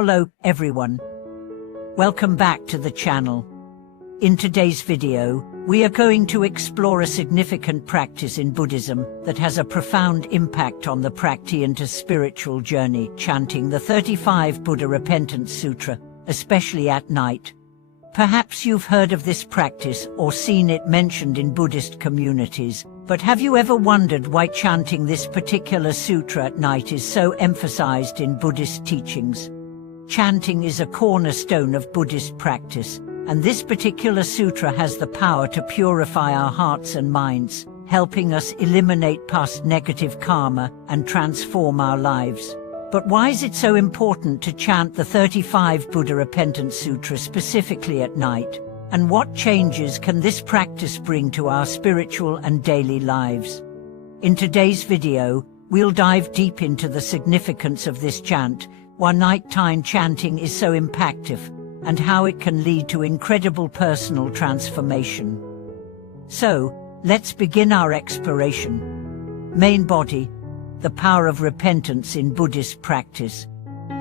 Hello, everyone. Welcome back to the channel. In today's video, we are going to explore a significant practice in Buddhism that has a profound impact on the Practi and spiritual journey, chanting the 35 Buddha Repentance Sutra, especially at night. Perhaps you've heard of this practice or seen it mentioned in Buddhist communities, but have you ever wondered why chanting this particular sutra at night is so emphasized in Buddhist teachings? Chanting is a cornerstone of Buddhist practice, and this particular sutra has the power to purify our hearts and minds, helping us eliminate past negative karma and transform our lives. But why is it so important to chant the 35 Buddha Repentance Sutra specifically at night? And what changes can this practice bring to our spiritual and daily lives? In today's video, we'll dive deep into the significance of this chant, why nighttime chanting is so impactful, and how it can lead to incredible personal transformation. So, let's begin our exploration. Main body: the power of repentance in Buddhist practice.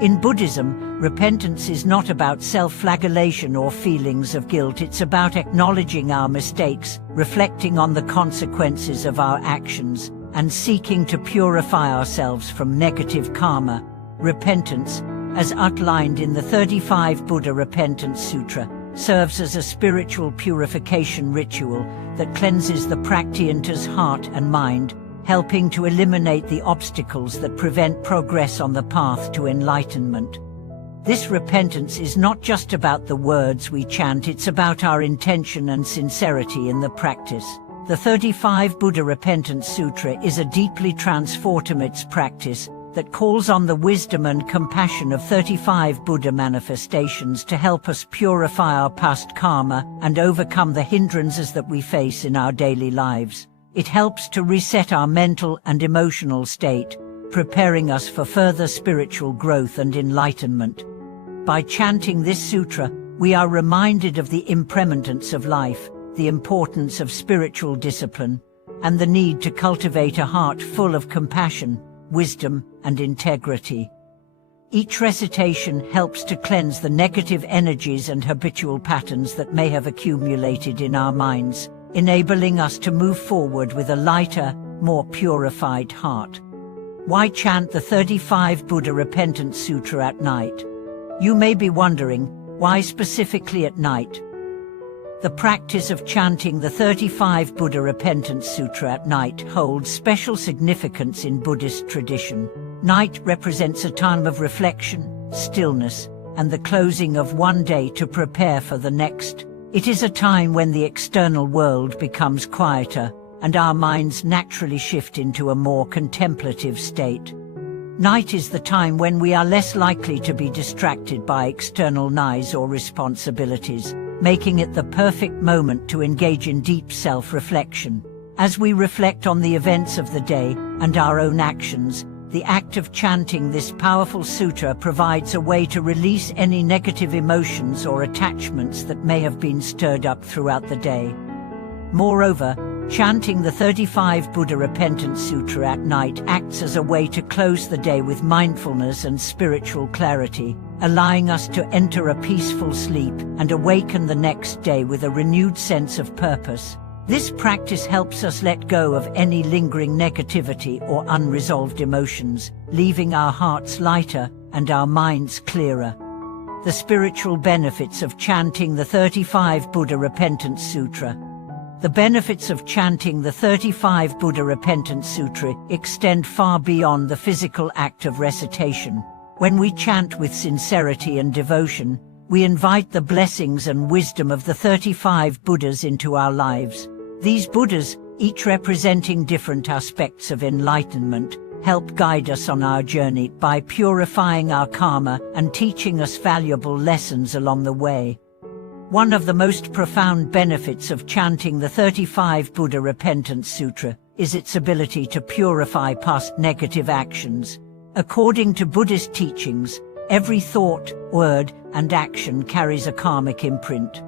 In Buddhism, repentance is not about self-flagellation or feelings of guilt. It's about acknowledging our mistakes, reflecting on the consequences of our actions, and seeking to purify ourselves from negative karma. Repentance, as outlined in the 35 Buddha Repentance Sutra, serves as a spiritual purification ritual that cleanses the practitioner's heart and mind, helping to eliminate the obstacles that prevent progress on the path to enlightenment. This repentance is not just about the words we chant, it's about our intention and sincerity in the practice. The 35 Buddha Repentance Sutra is a deeply transformative practice that calls on the wisdom and compassion of 35 Buddha manifestations to help us purify our past karma and overcome the hindrances that we face in our daily lives. It helps to reset our mental and emotional state, preparing us for further spiritual growth and enlightenment. By chanting this sutra, we are reminded of the impermanence of life, the importance of spiritual discipline, and the need to cultivate a heart full of compassion, wisdom, and integrity. Each recitation helps to cleanse the negative energies and habitual patterns that may have accumulated in our minds, enabling us to move forward with a lighter, more purified heart. Why chant the 35 Buddha Repentance Sutra at night? You may be wondering, why specifically at night? The practice of chanting the 35 Buddha Repentance Sutra at night holds special significance in Buddhist tradition. Night represents a time of reflection, stillness, and the closing of one day to prepare for the next. It is a time when the external world becomes quieter, and our minds naturally shift into a more contemplative state. Night is the time when we are less likely to be distracted by external noise or responsibilities, making it the perfect moment to engage in deep self-reflection. As we reflect on the events of the day and our own actions, the act of chanting this powerful sutra provides a way to release any negative emotions or attachments that may have been stirred up throughout the day. Moreover, chanting the 35 Buddha Repentance Sutra at night acts as a way to close the day with mindfulness and spiritual clarity, allowing us to enter a peaceful sleep and awaken the next day with a renewed sense of purpose. This practice helps us let go of any lingering negativity or unresolved emotions, leaving our hearts lighter and our minds clearer. The spiritual benefits of chanting the 35 Buddha Repentance Sutra. The benefits of chanting the 35 Buddha Repentance Sutra extend far beyond the physical act of recitation. When we chant with sincerity and devotion, we invite the blessings and wisdom of the 35 Buddhas into our lives. These Buddhas, each representing different aspects of enlightenment, help guide us on our journey by purifying our karma and teaching us valuable lessons along the way. One of the most profound benefits of chanting the 35 Buddha Repentance Sutra is its ability to purify past negative actions. According to Buddhist teachings, every thought, word, and action carries a karmic imprint.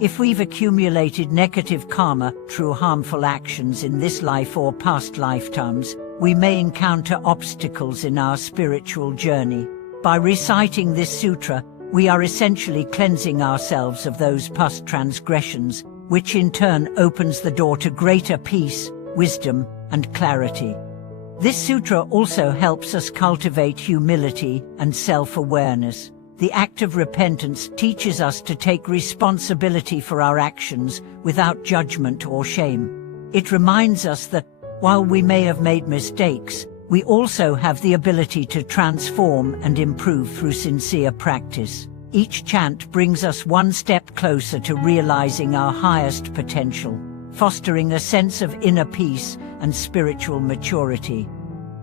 If we've accumulated negative karma through harmful actions in this life or past lifetimes, we may encounter obstacles in our spiritual journey. By reciting this sutra, we are essentially cleansing ourselves of those past transgressions, which in turn opens the door to greater peace, wisdom, and clarity. This sutra also helps us cultivate humility and self-awareness. The act of repentance teaches us to take responsibility for our actions without judgment or shame. It reminds us that, while we may have made mistakes, we also have the ability to transform and improve through sincere practice. Each chant brings us one step closer to realizing our highest potential, fostering a sense of inner peace and spiritual maturity.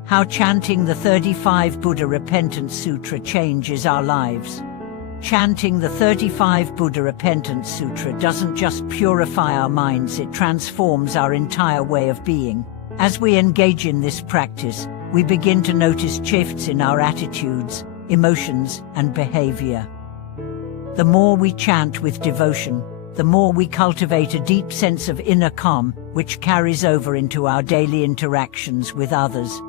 How chanting the 35 Buddha Repentance Sutra changes our lives. Chanting the 35 Buddha Repentance Sutra doesn't just purify our minds, it transforms our entire way of being. As we engage in this practice, we begin to notice shifts in our attitudes, emotions, and behavior. The more we chant with devotion, the more we cultivate a deep sense of inner calm, which carries over into our daily interactions with others.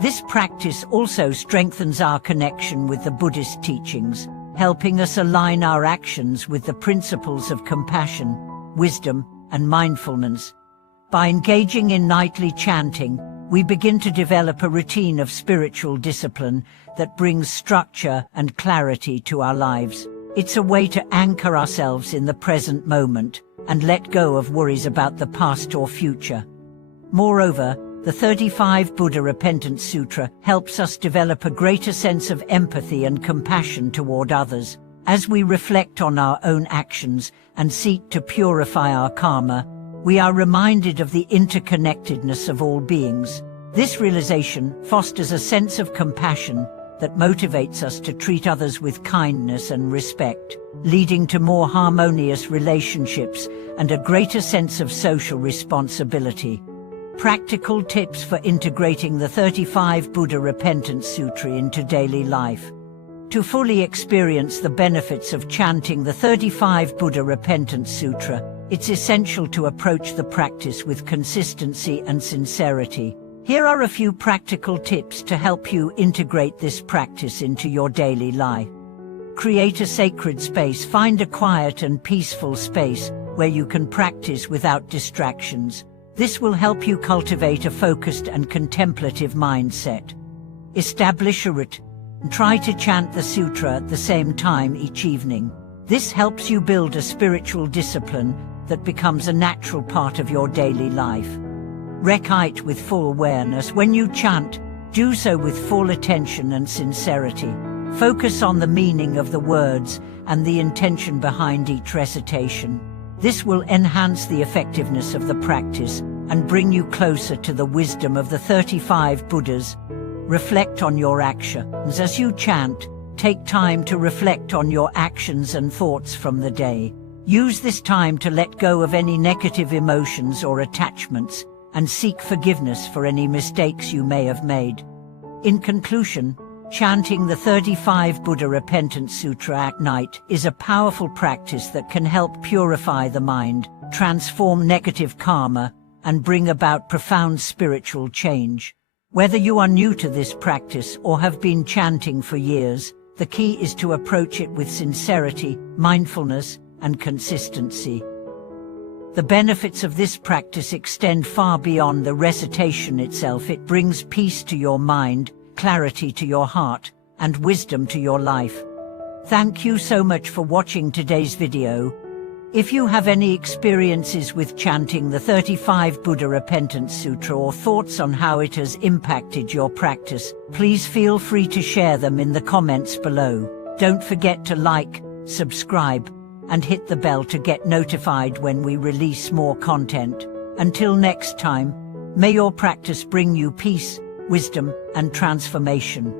This practice also strengthens our connection with the Buddhist teachings, helping us align our actions with the principles of compassion, wisdom, and mindfulness. By engaging in nightly chanting, we begin to develop a routine of spiritual discipline that brings structure and clarity to our lives. It's a way to anchor ourselves in the present moment and let go of worries about the past or future. Moreover, the 35 Buddha Repentance Sutra helps us develop a greater sense of empathy and compassion toward others. As we reflect on our own actions and seek to purify our karma, we are reminded of the interconnectedness of all beings. This realization fosters a sense of compassion that motivates us to treat others with kindness and respect, leading to more harmonious relationships and a greater sense of social responsibility. Practical tips for integrating the 35 Buddha Repentance Sutra into daily life. To fully experience the benefits of chanting the 35 Buddha Repentance Sutra, it's essential to approach the practice with consistency and sincerity. Here are a few practical tips to help you integrate this practice into your daily life. Create a sacred space. Find a quiet and peaceful space where you can practice without distractions. This will help you cultivate a focused and contemplative mindset. Establish a ritual. Try to chant the sutra at the same time each evening. This helps you build a spiritual discipline that becomes a natural part of your daily life. Recite with full awareness. When you chant, do so with full attention and sincerity. Focus on the meaning of the words and the intention behind each recitation. This will enhance the effectiveness of the practice and bring you closer to the wisdom of the 35 Buddhas. Reflect on your actions. As you chant, take time to reflect on your actions and thoughts from the day. Use this time to let go of any negative emotions or attachments and seek forgiveness for any mistakes you may have made. In conclusion, chanting the 35 Buddha Repentance Sutra at night is a powerful practice that can help purify the mind, transform negative karma, and bring about profound spiritual change. Whether you are new to this practice or have been chanting for years, the key is to approach it with sincerity, mindfulness, and consistency. The benefits of this practice extend far beyond the recitation itself. It brings peace to your mind, clarity to your heart, and wisdom to your life. Thank you so much for watching today's video. If you have any experiences with chanting the 35 Buddha Repentance Sutra or thoughts on how it has impacted your practice, please feel free to share them in the comments below. Don't forget to like, subscribe, and hit the bell to get notified when we release more content. Until next time, may your practice bring you peace, wisdom, and transformation.